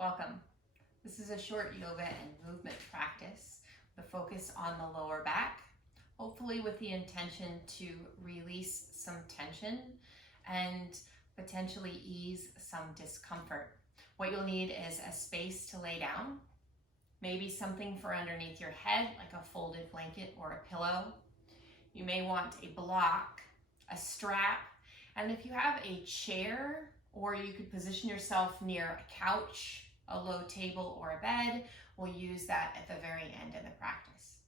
Welcome. This is a short yoga and movement practice with a focus on the lower back, hopefully with the intention to release some tension and potentially ease some discomfort. What you'll need is a space to lay down, maybe something for underneath your head, like a folded blanket or a pillow. You may want a block, a strap, and if you have a chair, or you could position yourself near a couch, a low table, or a bed, we'll use that at the very end of the practice.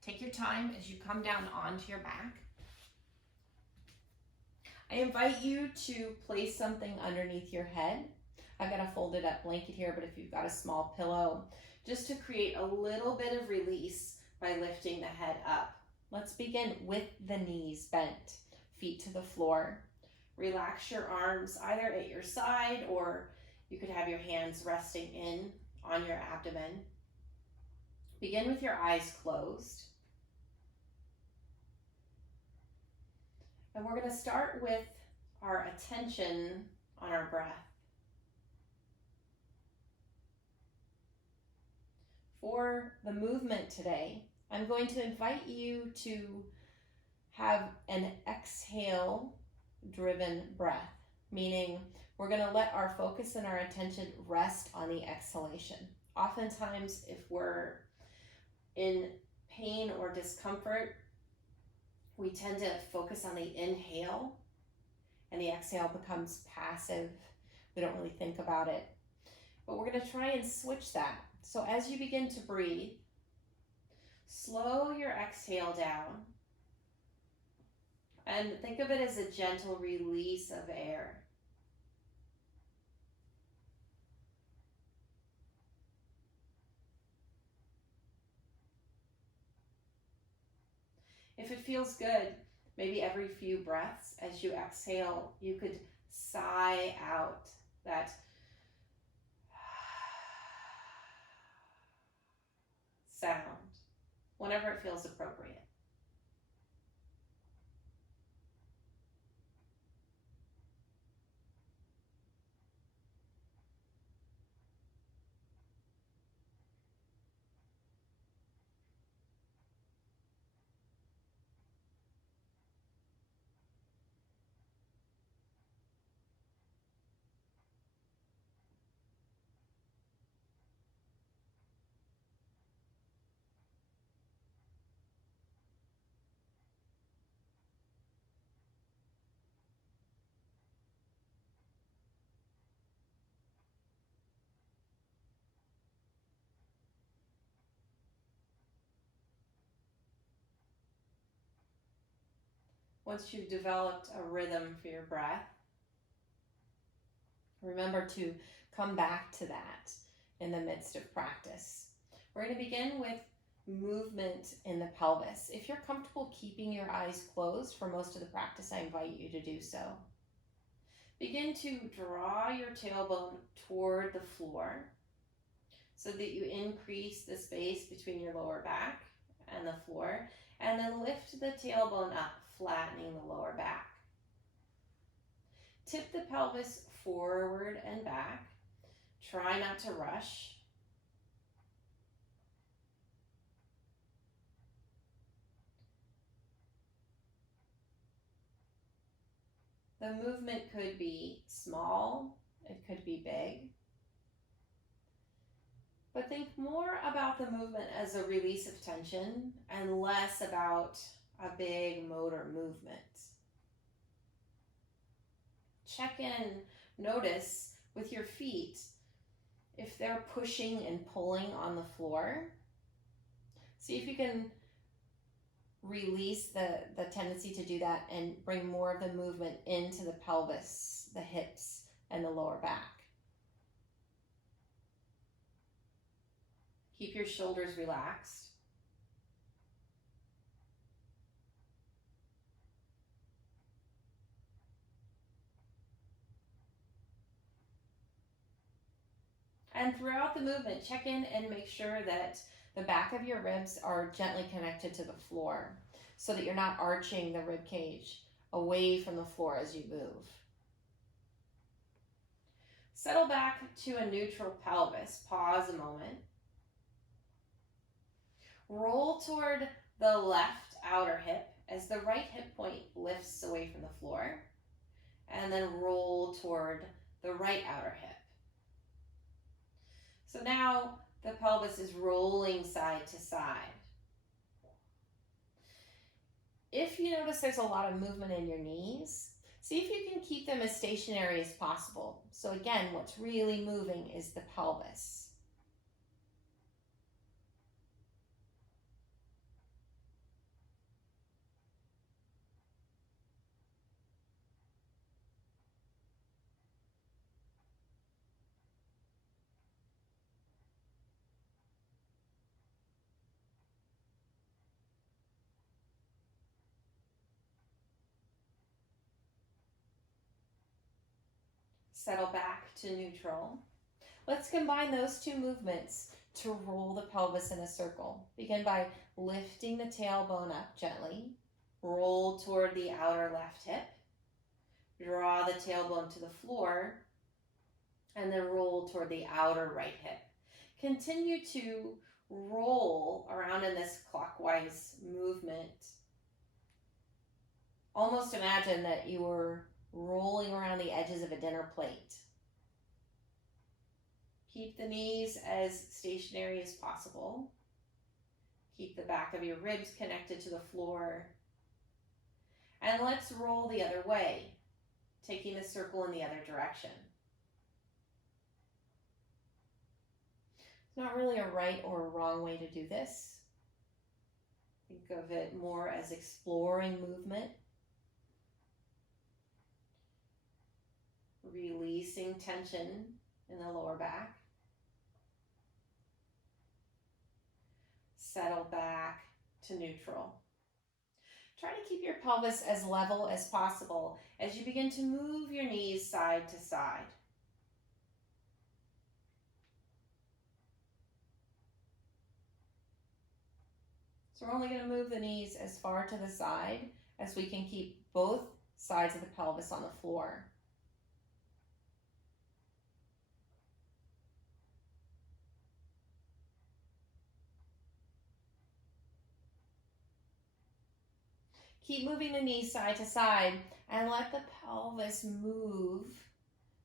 Take your time as you come down onto your back. I invite you to place something underneath your head. I've got a folded up blanket here, but if you've got a small pillow, just to create a little bit of release by lifting the head up. Let's begin with the knees bent, feet to the floor. Relax your arms either at your side, or you could have your hands resting in on your abdomen. Begin with your eyes closed. And we're going to start with our attention on our breath. For the movement today, I'm going to invite you to have an exhale-driven breath, meaning we're going to let our focus and our attention rest on the exhalation. Oftentimes, if we're in pain or discomfort, we tend to focus on the inhale, and the exhale becomes passive. We don't really think about it. But we're going to try and switch that. So as you begin to breathe, slow your exhale down, and think of it as a gentle release of air. If it feels good, maybe every few breaths as you exhale, you could sigh out that sound whenever it feels appropriate. Once you've developed a rhythm for your breath, remember to come back to that in the midst of practice. We're going to begin with movement in the pelvis. If you're comfortable keeping your eyes closed for most of the practice, I invite you to do so. Begin to draw your tailbone toward the floor so that you increase the space between your lower back and the floor, and then lift the tailbone up, flattening the lower back. Tip the pelvis forward and back. Try not to rush. The movement could be small, it could be big. But think more about the movement as a release of tension and less about a big motor movement. Check in, notice with your feet if they're pushing and pulling on the floor. See if you can release the tendency to do that and bring more of the movement into the pelvis, the hips, and the lower back. Keep your shoulders relaxed. And throughout the movement, check in and make sure that the back of your ribs are gently connected to the floor so that you're not arching the rib cage away from the floor as you move. Settle back to a neutral pelvis. Pause a moment. Roll toward the left outer hip as the right hip point lifts away from the floor. And then roll toward the right outer hip. So now the pelvis is rolling side to side. If you notice there's a lot of movement in your knees, see if you can keep them as stationary as possible. So again, what's really moving is the pelvis. Settle back to neutral. Let's combine those two movements to roll the pelvis in a circle. Begin by lifting the tailbone up gently. Roll toward the outer left hip. Draw the tailbone to the floor. And then roll toward the outer right hip. Continue to roll around in this clockwise movement. Almost imagine that you were rolling around the edges of a dinner plate. Keep the knees as stationary as possible. Keep the back of your ribs connected to the floor. And let's roll the other way, taking the circle in the other direction. It's not really a right or a wrong way to do this. Think of it more as exploring movement. Releasing tension in the lower back. Settle back to neutral. Try to keep your pelvis as level as possible as you begin to move your knees side to side. So we're only going to move the knees as far to the side as we can keep both sides of the pelvis on the floor. Keep moving the knees side to side and let the pelvis move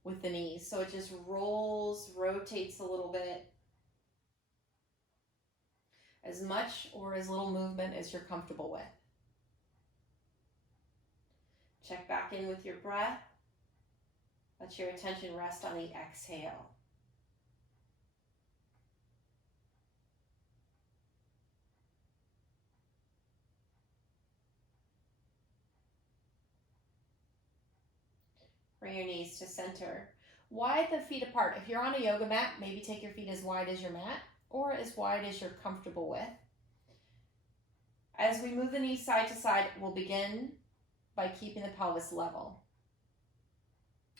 with the knees. So it just rolls, rotates a little bit. As much or as little movement as you're comfortable with. Check back in with your breath. Let your attention rest on the exhale. Bring your knees to center. Wide the feet apart. If you're on a yoga mat, maybe take your feet as wide as your mat or as wide as you're comfortable with. As we move the knees side to side, we'll begin by keeping the pelvis level.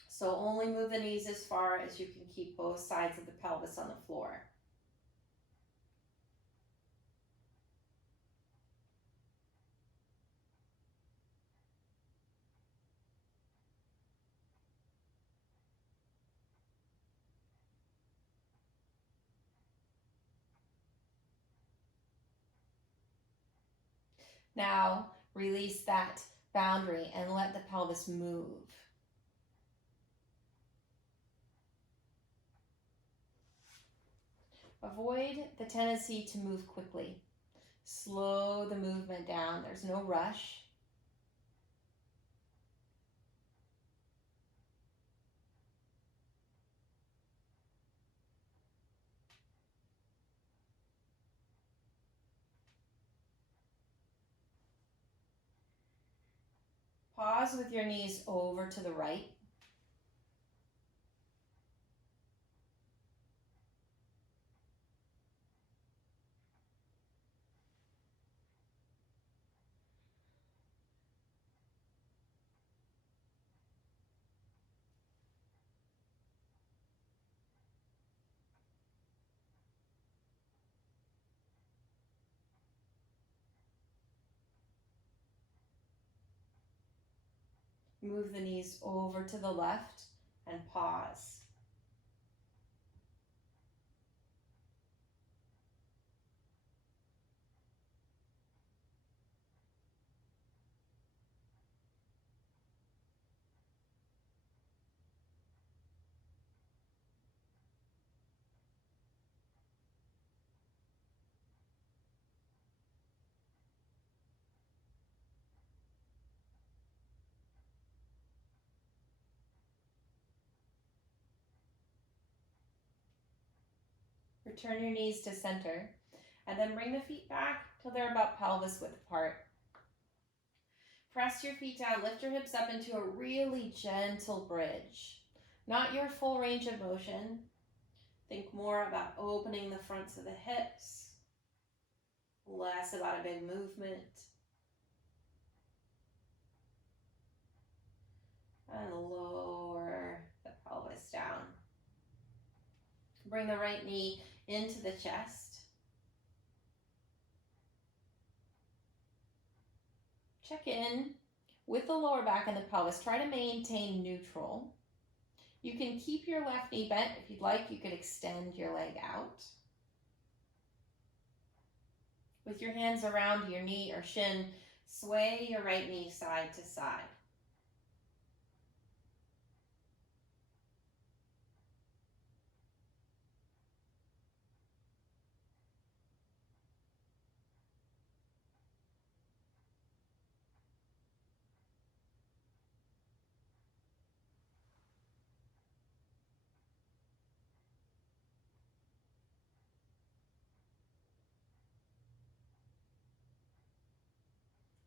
So only move the knees as far as you can keep both sides of the pelvis on the floor. Now release that boundary and let the pelvis move. Avoid the tendency to move quickly. Slow the movement down. There's no rush. Pause with your knees over to the right. Move the knees over to the left and pause. Return your knees to center, and then bring the feet back till they're about pelvis width apart. Press your feet down, lift your hips up into a really gentle bridge. Not your full range of motion. Think more about opening the fronts of the hips, less about a big movement. And lower the pelvis down. Bring the right knee into the chest. Check in with the lower back and the pelvis. Try to maintain neutral. You can keep your left knee bent. If you'd like, you could extend your leg out. With your hands around your knee or shin, sway your right knee side to side.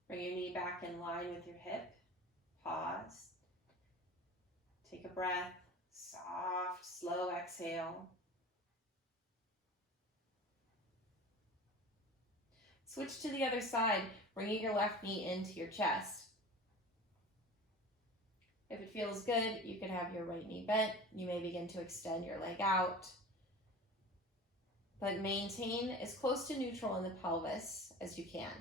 Bring your knee back in line with your hip. Pause. Take a breath. Soft, slow exhale. Switch to the other side, bringing your left knee into your chest. If it feels good, you can have your right knee bent. You may begin to extend your leg out. But maintain as close to neutral in the pelvis as you can.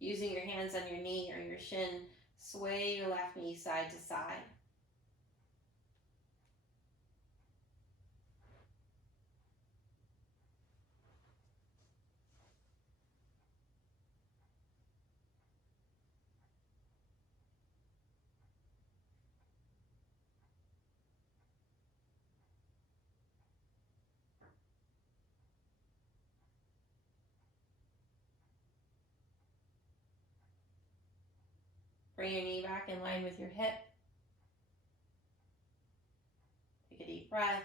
Using your hands on your knee or your shin, sway your left knee side to side. Bring your knee back in line with your hip. Take a deep breath.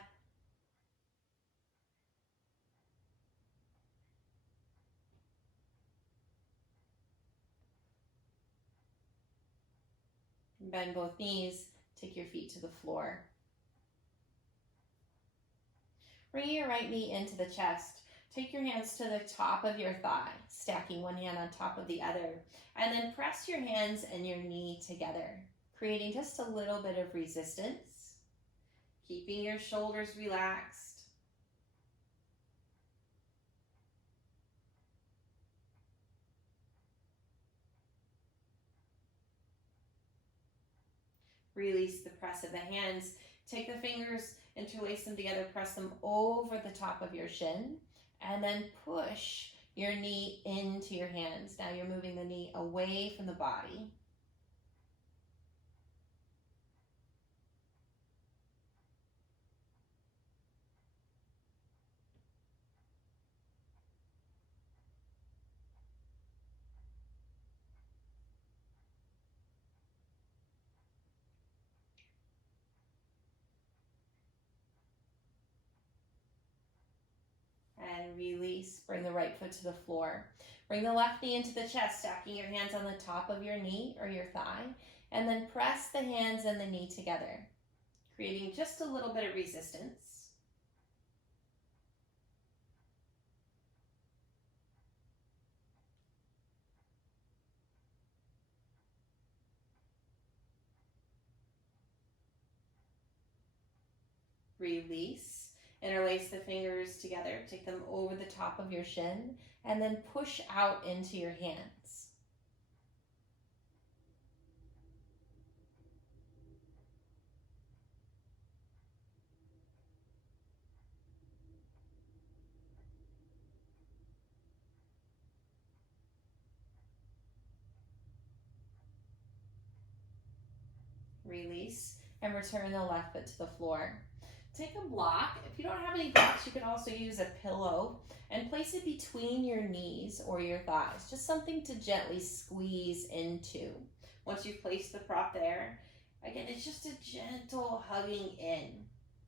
Bend both knees. Take your feet to the floor. Bring your right knee into the chest. Take your hands to the top of your thigh, stacking one hand on top of the other. And then press your hands and your knee together, creating just a little bit of resistance, keeping your shoulders relaxed. Release the press of the hands. Take the fingers, interlace them together, press them over the top of your shin, and then push your knee into your hands. Now you're moving the knee away from the body. And release. Bring the right foot to the floor. Bring the left knee into the chest, stacking your hands on the top of your knee or your thigh, and then press the hands and the knee together, creating just a little bit of resistance. Release. Interlace the fingers together, take them over the top of your shin, and then push out into your hands. Release, and return the left foot to the floor. Take a block. If you don't have any blocks, you can also use a pillow and place it between your knees or your thighs. Just something to gently squeeze into. Once you've placed the prop there, again, it's just a gentle hugging in.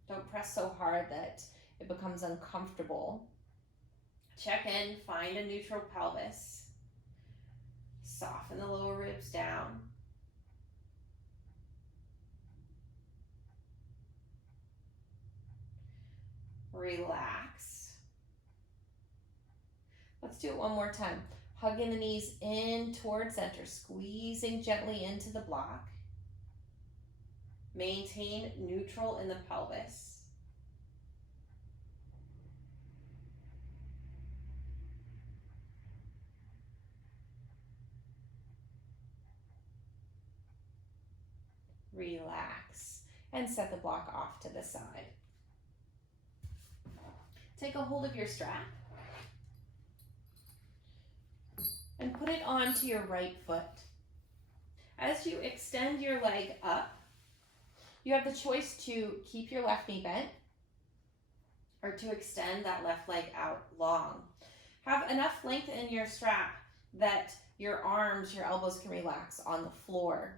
Don't press so hard that it becomes uncomfortable. Check in, find a neutral pelvis. Soften the lower ribs down. Relax. Let's do it one more time. Hugging the knees in towards center, squeezing gently into the block. Maintain neutral in the pelvis. Relax and set the block off to the side. Take a hold of your strap and put it onto your right foot. As you extend your leg up, you have the choice to keep your left knee bent or to extend that left leg out long. Have enough length in your strap that your arms, your elbows can relax on the floor.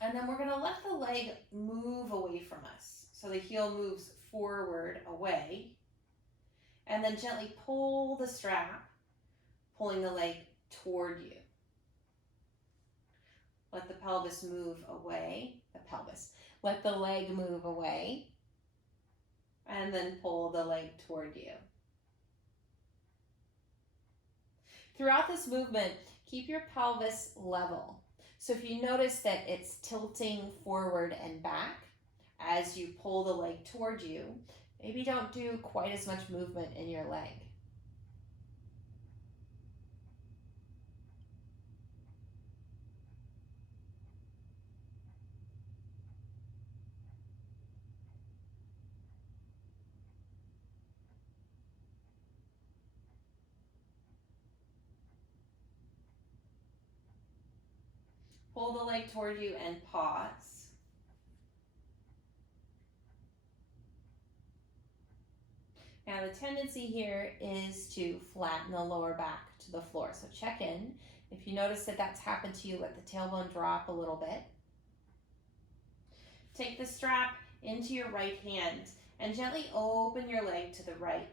And then we're going to let the leg move away from us. So the heel moves forward away. And then gently pull the strap, pulling the leg toward you. Let the pelvis move away. Let the leg move away. And then pull the leg toward you. Throughout this movement, keep your pelvis level. So if you notice that it's tilting forward and back as you pull the leg toward you, maybe don't do quite as much movement in your leg. Pull the leg toward you and pause. Now the tendency here is to flatten the lower back to the floor. So check in. If you notice that that's happened to you, let the tailbone drop a little bit. Take the strap into your right hand and gently open your leg to the right.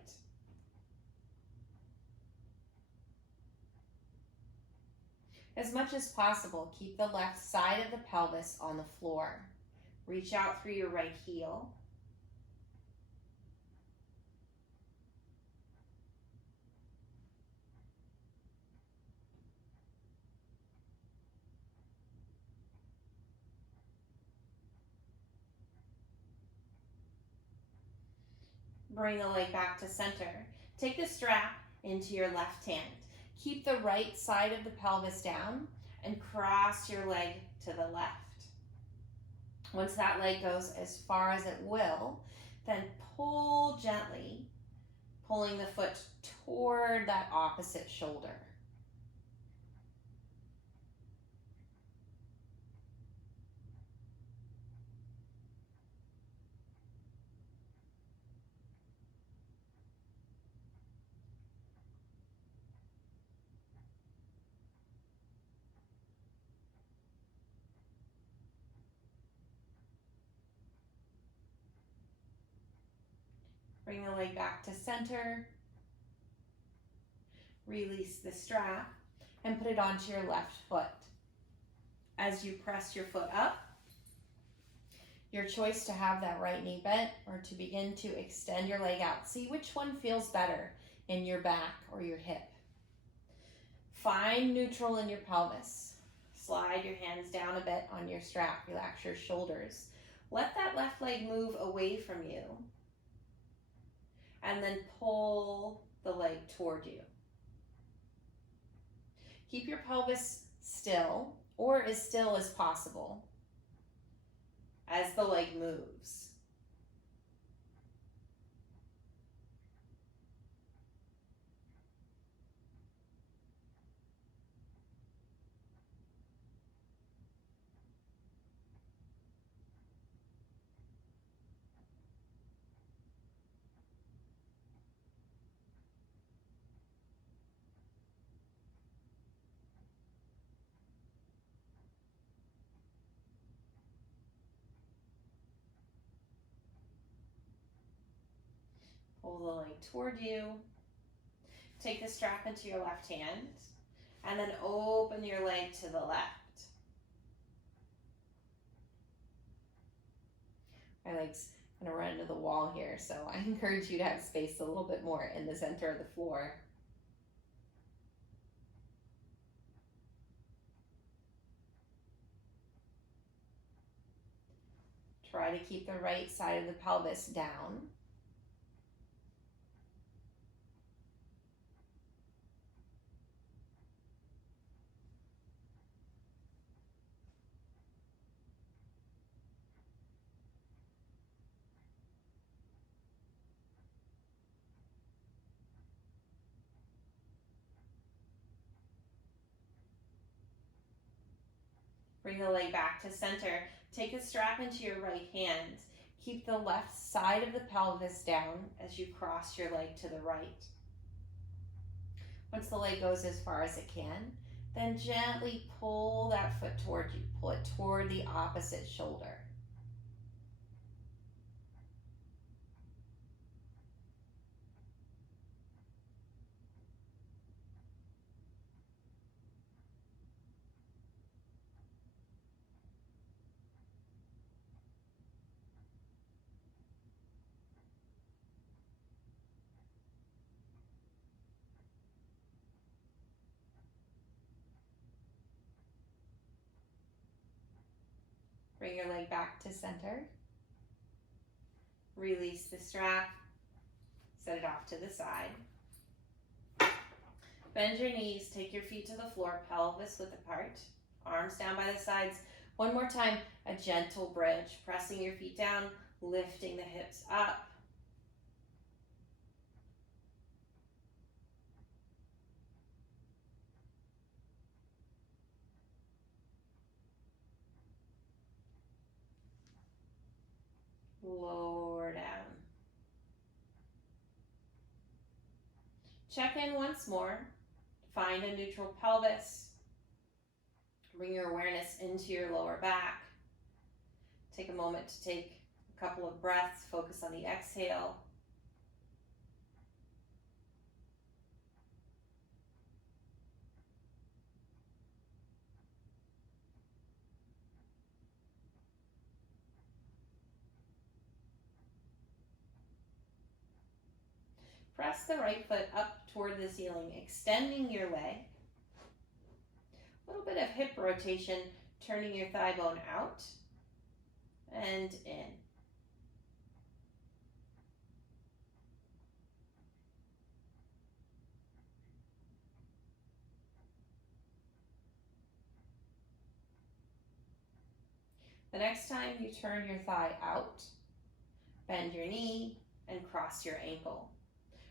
As much as possible, keep the left side of the pelvis on the floor. Reach out through your right heel. Bring the leg back to center. Take the strap into your left hand. Keep the right side of the pelvis down and cross your leg to the left. Once that leg goes as far as it will, then pull gently, pulling the foot toward that opposite shoulder. Bring the leg back to center. Release the strap and put it onto your left foot. As you press your foot up, your choice to have that right knee bent or to begin to extend your leg out. See which one feels better in your back or your hip. Find neutral in your pelvis. Slide your hands down a bit on your strap. Relax your shoulders. Let that left leg move away from you. And then pull the leg toward you. Keep your pelvis still, or as still as possible, as the leg moves. the leg toward you. Take the strap into your left hand and then open your leg to the left. My leg's gonna run into the wall here, so I encourage you to have space a little bit more in the center of the floor. Try to keep the right side of the pelvis down. Bring the leg back to center. Take the strap into your right hand. Keep the left side of the pelvis down as you cross your leg to the right. Once the leg goes as far as it can, then gently pull that foot toward you. Pull it toward the opposite shoulder. Bring your leg back to center. Release the strap. Set it off to the side. Bend your knees. Take your feet to the floor, pelvis width apart. Arms down by the sides. One more time, a gentle bridge. Pressing your feet down, lifting the hips up. Lower down. Check in once more. Find a neutral pelvis. Bring your awareness into your lower back. Take a moment to take a couple of breaths. Focus on the exhale. Press the right foot up toward the ceiling, extending your leg. A little bit of hip rotation, turning your thigh bone out and in. The next time you turn your thigh out, bend your knee and cross your ankle.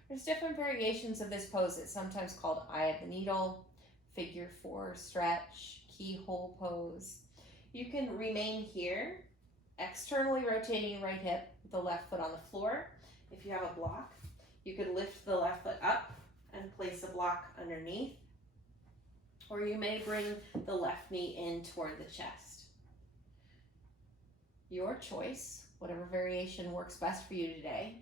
There's different variations of this pose. It's sometimes called eye of the needle, figure 4 stretch, keyhole pose. You can remain here, externally rotating your right hip with the left foot on the floor. If you have a block, you could lift the left foot up and place a block underneath, or you may bring the left knee in toward the chest. Your choice, whatever variation works best for you today.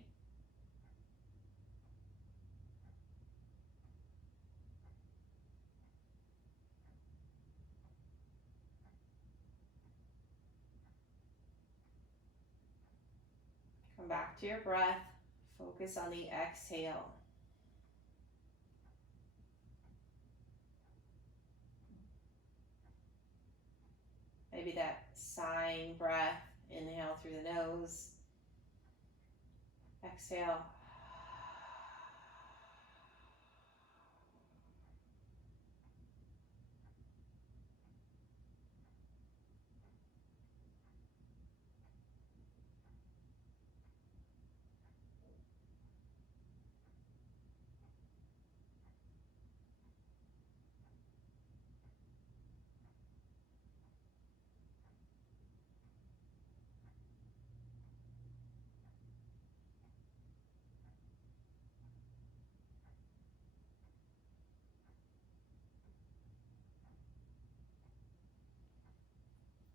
Come back to your breath. Focus on the exhale. Maybe that sighing breath. Inhale through the nose. Exhale.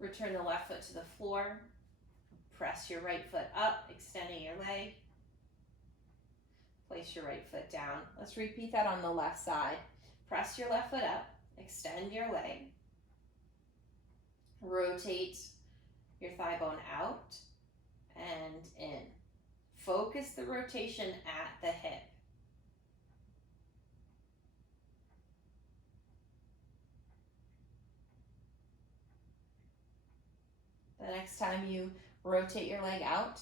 Return the left foot to the floor. Press your right foot up, extending your leg. Place your right foot down. Let's repeat that on the left side. Press your left foot up, extend your leg, rotate your thigh bone out and in. Focus the rotation at the hip. The next time you rotate your leg out,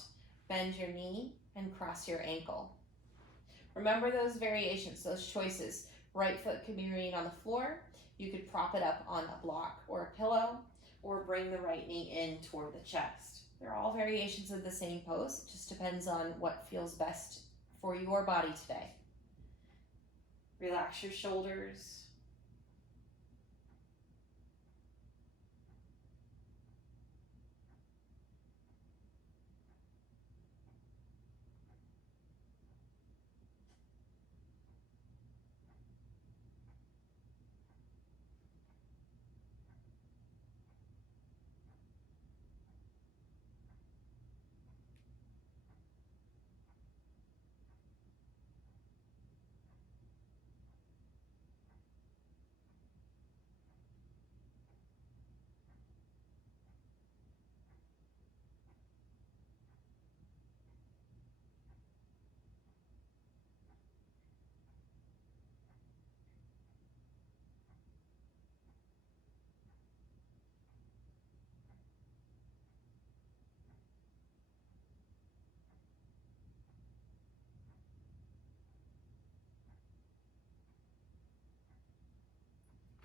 bend your knee and cross your ankle. Remember those variations, those choices. Right foot could be remain on the floor. You could prop it up on a block or a pillow, or bring the right knee in toward the chest. They're all variations of the same pose. It just depends on what feels best for your body today. Relax your shoulders.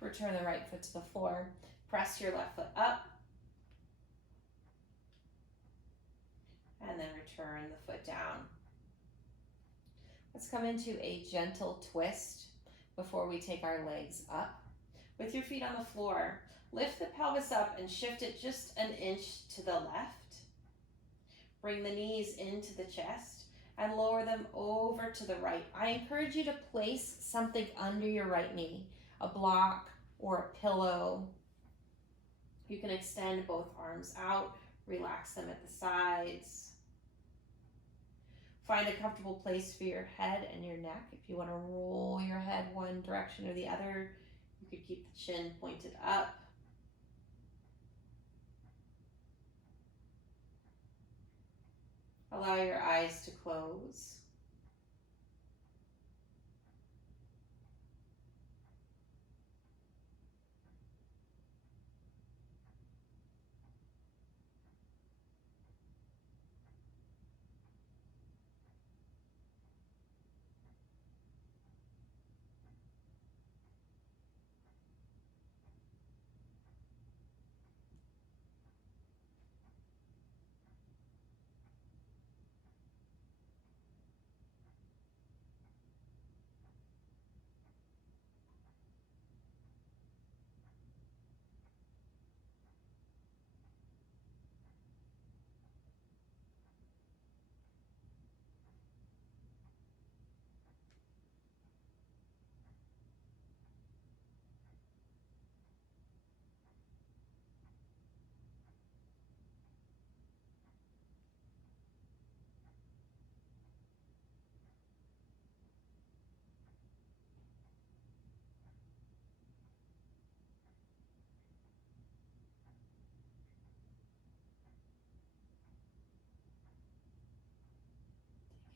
Return the right foot to the floor. Press your left foot up. And then return the foot down. Let's come into a gentle twist before we take our legs up. With your feet on the floor, lift the pelvis up and shift it just an inch to the left. Bring the knees into the chest and lower them over to the right. I encourage you to place something under your right knee, a block or a pillow. You can extend both arms out, relax them at the sides. Find a comfortable place for your head and your neck. If you want to roll your head one direction or the other, you could keep the chin pointed up. Allow your eyes to close.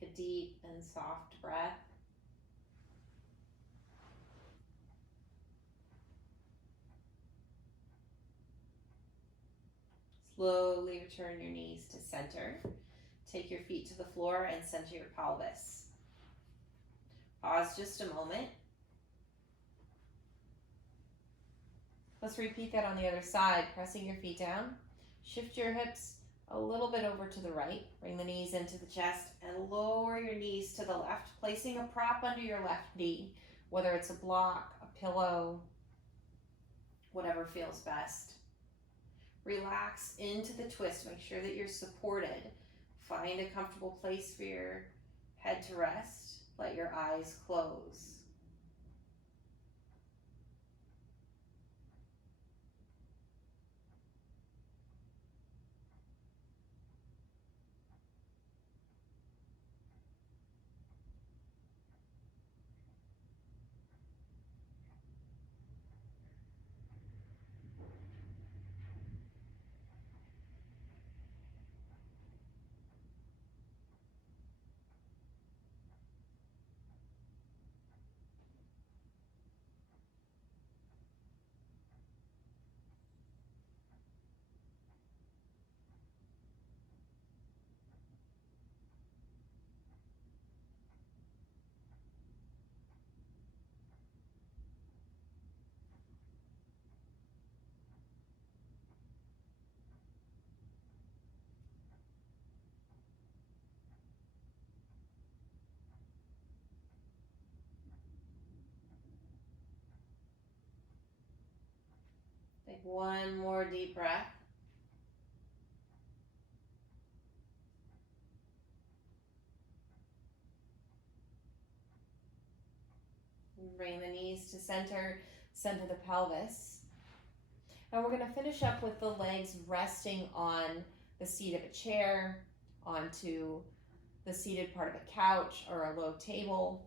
Take a deep and soft breath. Slowly return your knees to center. Take your feet to the floor and center your pelvis. Pause just a moment. Let's repeat that on the other side, pressing your feet down. Shift your hips a little bit over to the right. Bring the knees into the chest and lower your knees to the left, placing a prop under your left knee, whether it's a block, a pillow, whatever feels best. Relax into the twist. Make sure that you're supported. Find a comfortable place for your head to rest. Let your eyes close. Take one more deep breath. Bring the knees to center the pelvis. And we're going to finish up with the legs resting on the seat of a chair, onto the seated part of a couch or a low table.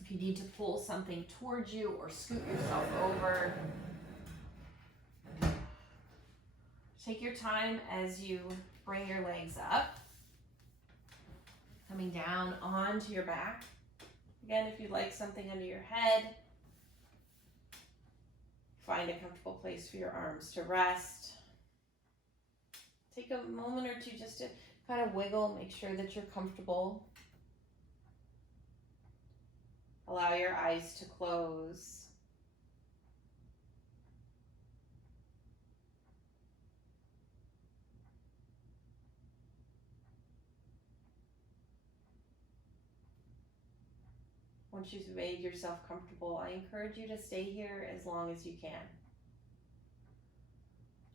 If you need to pull something towards you or scoot yourself over, take your time as you bring your legs up, coming down onto your back. Again, if you'd like something under your head, find a comfortable place for your arms to rest. Take a moment or two just to kind of wiggle, make sure that you're comfortable. Allow your eyes to close. Once you've made yourself comfortable, I encourage you to stay here as long as you can.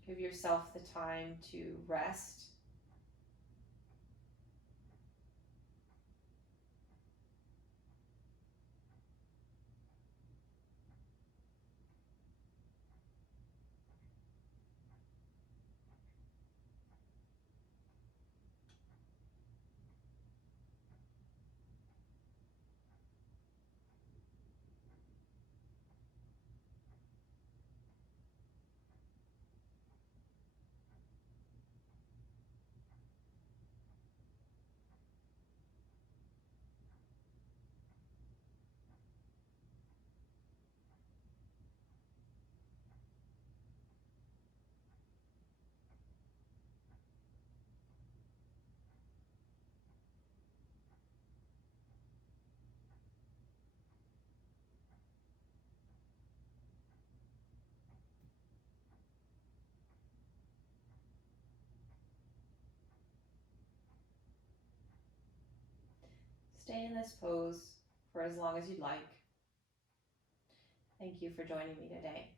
Give yourself the time to rest. Stay in this pose for as long as you'd like. Thank you for joining me today.